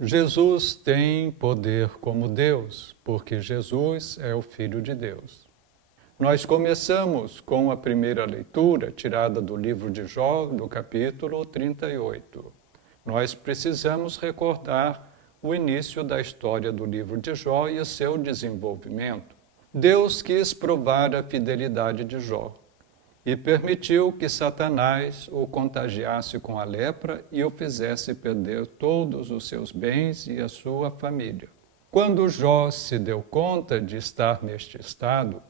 Jesus tem poder como Deus, porque Jesus é o Filho de Deus. Nós começamos com a primeira leitura, tirada do livro de Jó, do capítulo 38. Nós precisamos recordar o início da história do livro de Jó e o seu desenvolvimento. Deus quis provar a fidelidade de Jó e permitiu que Satanás o contagiasse com a lepra e o fizesse perder todos os seus bens e a sua família. Quando Jó se deu conta de estar neste estado,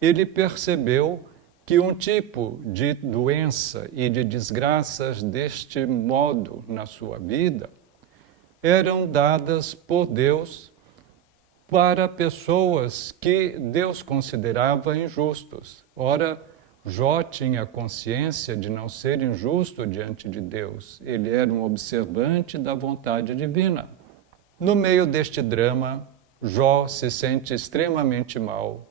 ele percebeu que um tipo de doença e de desgraças deste modo na sua vida eram dadas por Deus para pessoas que Deus considerava injustos. Ora, Jó tinha consciência de não ser injusto diante de Deus. Ele era um observante da vontade divina. No meio deste drama, Jó se sente extremamente mal.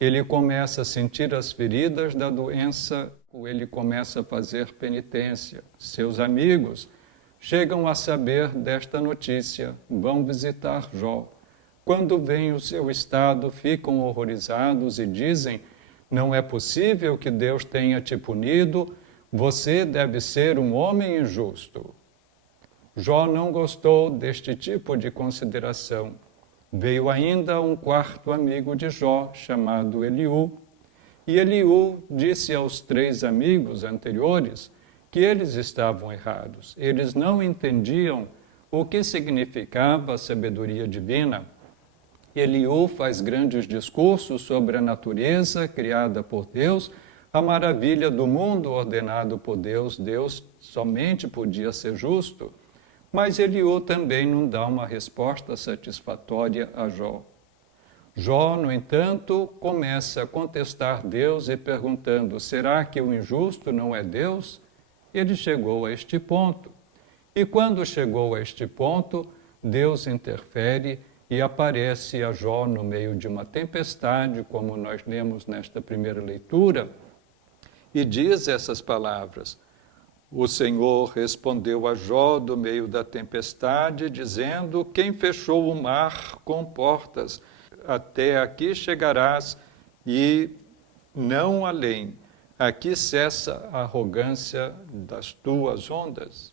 Ele começa a sentir as feridas da doença, ele começa a fazer penitência. Seus amigos chegam a saber desta notícia, vão visitar Jó. Quando veem o seu estado, ficam horrorizados e dizem: não é possível que Deus tenha te punido, você deve ser um homem injusto. Jó não gostou deste tipo de consideração. Veio ainda um quarto amigo de Jó, chamado Eliú, e Eliú disse aos 3 amigos anteriores que eles estavam errados. Eles não entendiam o que significava a sabedoria divina. Eliú faz grandes discursos sobre a natureza criada por Deus, a maravilha do mundo ordenado por Deus. Deus somente podia ser justo. Mas Eliú também não dá uma resposta satisfatória a Jó. Jó, no entanto, começa a contestar Deus e perguntando: será que o injusto não é Deus? Ele chegou a este ponto. E quando chegou a este ponto, Deus interfere e aparece a Jó no meio de uma tempestade, como nós lemos nesta primeira leitura, e diz essas palavras: o Senhor respondeu a Jó do meio da tempestade, dizendo: quem fechou o mar com portas? Até aqui chegarás e não além. Aqui cessa a arrogância das tuas ondas.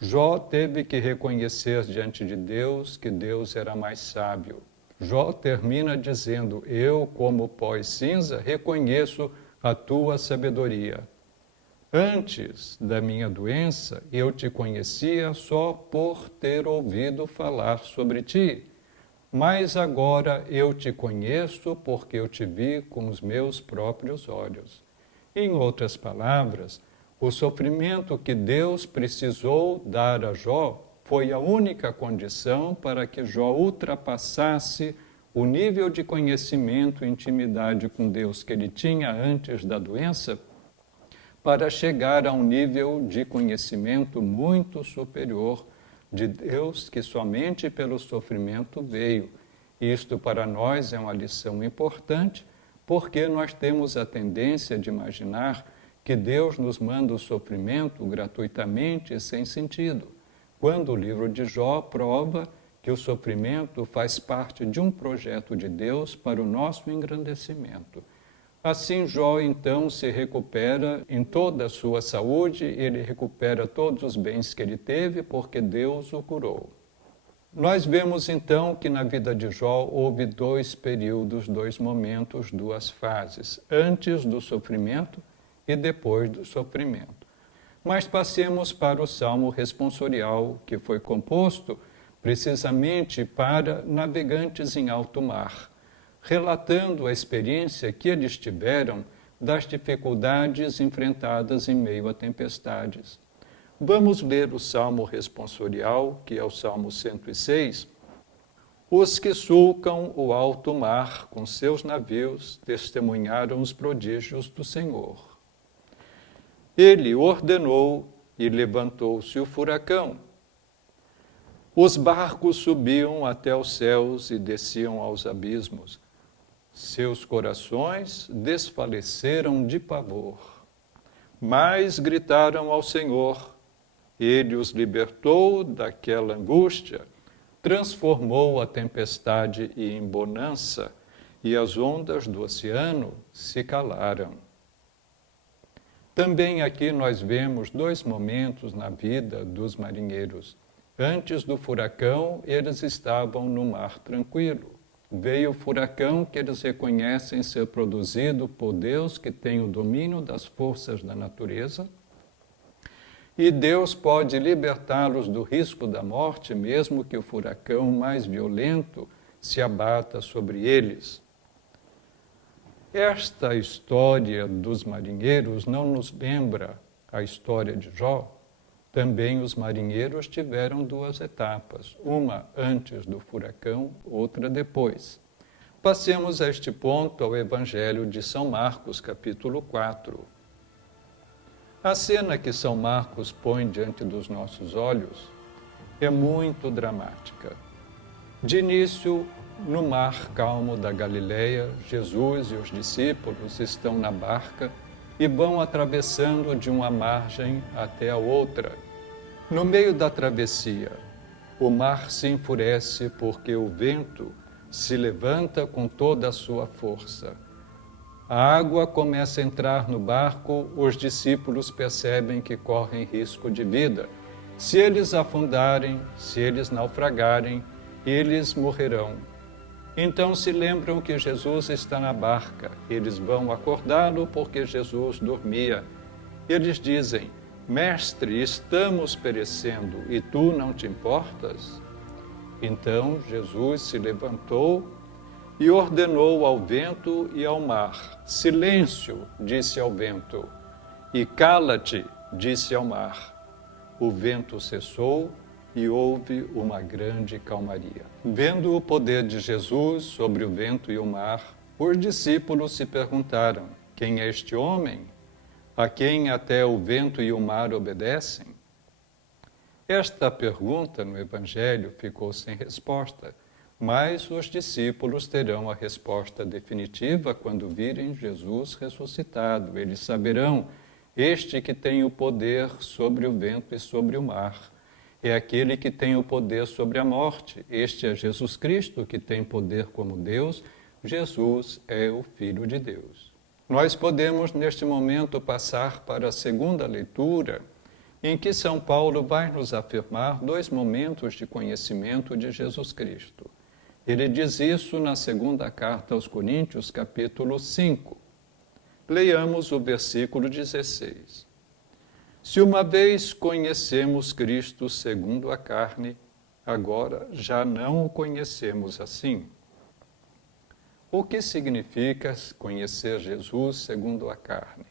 Jó teve que reconhecer diante de Deus que Deus era mais sábio. Jó termina dizendo: eu, como pó e cinza, reconheço a tua sabedoria. Antes da minha doença, eu te conhecia só por ter ouvido falar sobre ti. Mas agora eu te conheço porque eu te vi com os meus próprios olhos. Em outras palavras, o sofrimento que Deus precisou dar a Jó foi a única condição para que Jó ultrapassasse o nível de conhecimento e intimidade com Deus que ele tinha antes da doença, para chegar a um nível de conhecimento muito superior de Deus, que somente pelo sofrimento veio. Isto para nós é uma lição importante, porque nós temos a tendência de imaginar que Deus nos manda o sofrimento gratuitamente e sem sentido, quando o livro de Jó prova que o sofrimento faz parte de um projeto de Deus para o nosso engrandecimento. Assim, Jó, então, se recupera em toda a sua saúde, ele recupera todos os bens que ele teve, porque Deus o curou. Nós vemos, então, que na vida de Jó houve 2 períodos, 2 momentos, 2 fases, antes do sofrimento e depois do sofrimento. Mas passemos para o Salmo responsorial, que foi composto precisamente para navegantes em alto mar, relatando a experiência que eles tiveram das dificuldades enfrentadas em meio a tempestades. Vamos ler o Salmo responsorial, que é o Salmo 106. Os que sulcam o alto mar com seus navios testemunharam os prodígios do Senhor. Ele ordenou e levantou-se o furacão. Os barcos subiam até os céus e desciam aos abismos. Seus corações desfaleceram de pavor, mas gritaram ao Senhor. Ele os libertou daquela angústia, transformou a tempestade em bonança, e as ondas do oceano se calaram. Também aqui nós vemos dois momentos na vida dos marinheiros. Antes do furacão, eles estavam no mar tranquilo. Veio o furacão que eles reconhecem ser produzido por Deus, que tem o domínio das forças da natureza. E Deus pode libertá-los do risco da morte, mesmo que o furacão mais violento se abata sobre eles. Esta história dos marinheiros não nos lembra a história de Jó? Também os marinheiros tiveram duas etapas, uma antes do furacão, outra depois. Passemos a este ponto ao Evangelho de São Marcos, capítulo 4. A cena que São Marcos põe diante dos nossos olhos é muito dramática. De início, no mar calmo da Galileia, Jesus e os discípulos estão na barca e vão atravessando de uma margem até a outra. No meio da travessia, o mar se enfurece porque o vento se levanta com toda a sua força. A água começa a entrar no barco, os discípulos percebem que correm risco de vida. Se eles afundarem, se eles naufragarem, eles morrerão. Então se lembram que Jesus está na barca. Eles vão acordá-lo porque Jesus dormia. Eles dizem: Mestre, estamos perecendo e tu não te importas? Então Jesus se levantou e ordenou ao vento e ao mar. Silêncio, disse ao vento, e cala-te, disse ao mar. O vento cessou e houve uma grande calmaria. Vendo o poder de Jesus sobre o vento e o mar, os discípulos se perguntaram: quem é este homem, a quem até o vento e o mar obedecem? Esta pergunta no Evangelho ficou sem resposta, mas os discípulos terão a resposta definitiva quando virem Jesus ressuscitado. Eles saberão: este que tem o poder sobre o vento e sobre o mar é aquele que tem o poder sobre a morte. Este é Jesus Cristo, que tem poder como Deus. Jesus é o Filho de Deus. Nós podemos, neste momento, passar para a segunda leitura, em que São Paulo vai nos afirmar dois momentos de conhecimento de Jesus Cristo. Ele diz isso na segunda carta aos Coríntios, capítulo 5. Leiamos o versículo 16. Se uma vez conhecemos Cristo segundo a carne, agora já não o conhecemos assim. O que significa conhecer Jesus segundo a carne?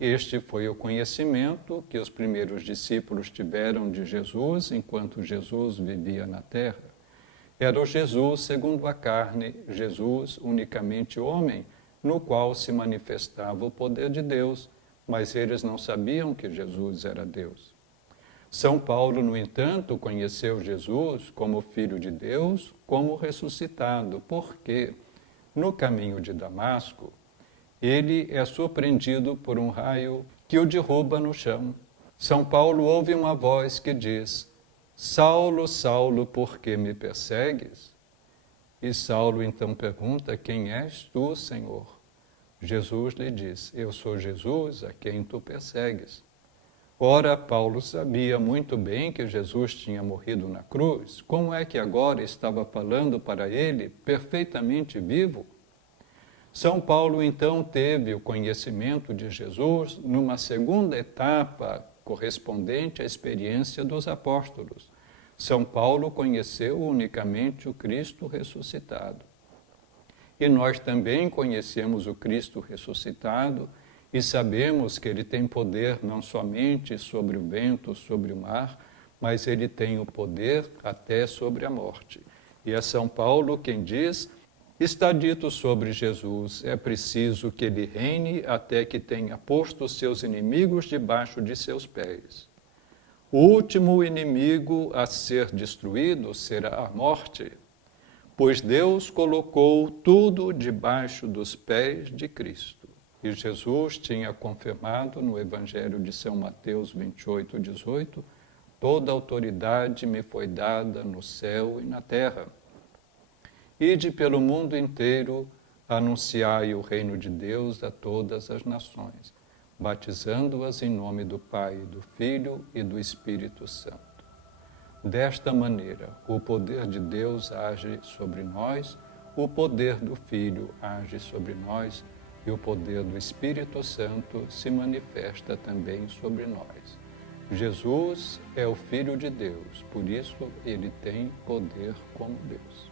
Este foi o conhecimento que os primeiros discípulos tiveram de Jesus enquanto Jesus vivia na terra. Era o Jesus segundo a carne, Jesus unicamente homem, no qual se manifestava o poder de Deus, mas eles não sabiam que Jesus era Deus. São Paulo, no entanto, conheceu Jesus como Filho de Deus, como ressuscitado, porque no caminho de Damasco, ele é surpreendido por um raio que o derruba no chão. São Paulo ouve uma voz que diz: Saulo, Saulo, por que me persegues? E Saulo então pergunta: quem és tu, Senhor? Jesus lhe diz: eu sou Jesus a quem tu persegues. Ora, Paulo sabia muito bem que Jesus tinha morrido na cruz. Como é que agora estava falando para ele, perfeitamente vivo? São Paulo então teve o conhecimento de Jesus numa segunda etapa correspondente à experiência dos apóstolos. São Paulo conheceu unicamente o Cristo ressuscitado. E nós também conhecemos o Cristo ressuscitado e sabemos que ele tem poder não somente sobre o vento, sobre o mar, mas ele tem o poder até sobre a morte. E é São Paulo quem diz: Está dito sobre Jesus: é preciso que ele reine até que tenha posto seus inimigos debaixo de seus pés. O último inimigo a ser destruído será a morte, pois Deus colocou tudo debaixo dos pés de Cristo. E Jesus tinha confirmado no Evangelho de São Mateus 28:18: toda autoridade me foi dada no céu e na terra. Ide pelo mundo inteiro, anunciai o reino de Deus a todas as nações, batizando-as em nome do Pai, do Filho e do Espírito Santo. Desta maneira, o poder de Deus age sobre nós, o poder do Filho age sobre nós e o poder do Espírito Santo se manifesta também sobre nós. Jesus é o Filho de Deus, por isso ele tem poder como Deus.